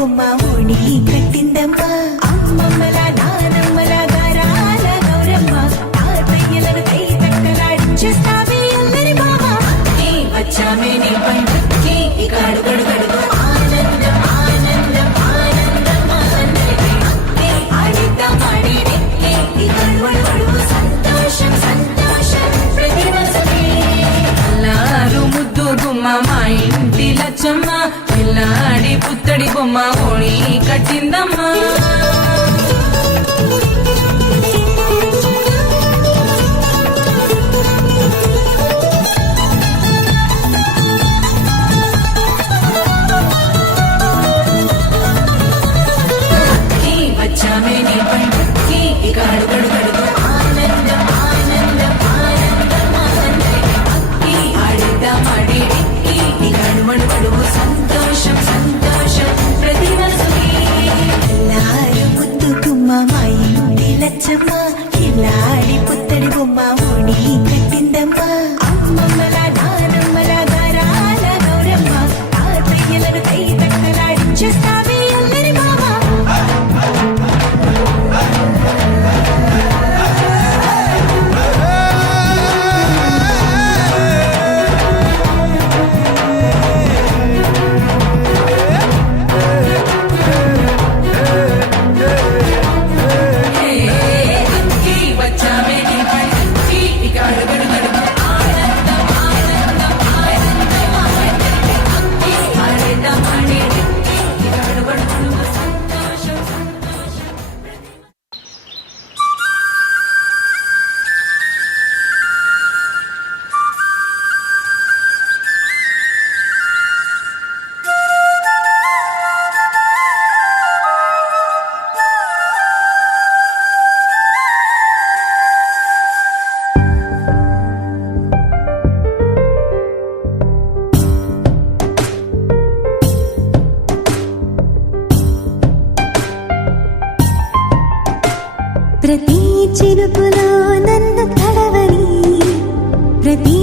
బొమ్మ ఓణి కట్టిందమ్మా అమ్మమ్మల నానమ్మల గారాల గౌరమ్మ తాతయ్యలను కై తక్కలాడించేస్తావే అల్లరి బావ వచ్చామే నీ పండుగకి ఇక అడుగడు గడుగు ఆనందం ఆనందం ఆనందం ఆడిద్దాం ఆడినే ఇక అడుగడు సంతోషం సంతోషం ప్రతి మనసుకి అల్లారు ముద్దు గుమ్మ మా ఇంటి లచ్చమ్మ పిల్లాడి పుత్తడి బొమ్మ ఓణి కట్టిందమ్మా వచ్చామే నీ పండుగకి ఇక అడుగడు గడుగు ఆనందం ఆనందం ఆనందం ఆడిద్దాం ఆడినే ఇక అడుగడు సంతోషం సంతోషం ప్రతి మనసుకి ఎల్లారు ముద్దు గుమ్మ మా ఇంటి లచ్చమ్మ కిల్లాడి పుత్తడి బొమ్మ ఓణి కట్టిందమ్మా అమ్మమ్మల నానమ్మల గారాల గౌరమ్మ తాతయ్యలను కై తక్కలాడించేస్తావే అల్లరి బావ వచ్చామే నీ పండుగకి ఇక అడుగడు గడుగు ఆనందం ఆనందం ఆనందం ఆడిద్దాం ఆడినే ఇక అడుగడు గడుగు సంతోషం సంతోషం ప్రతి చినుకులో నన్ను తడవని ప్రతి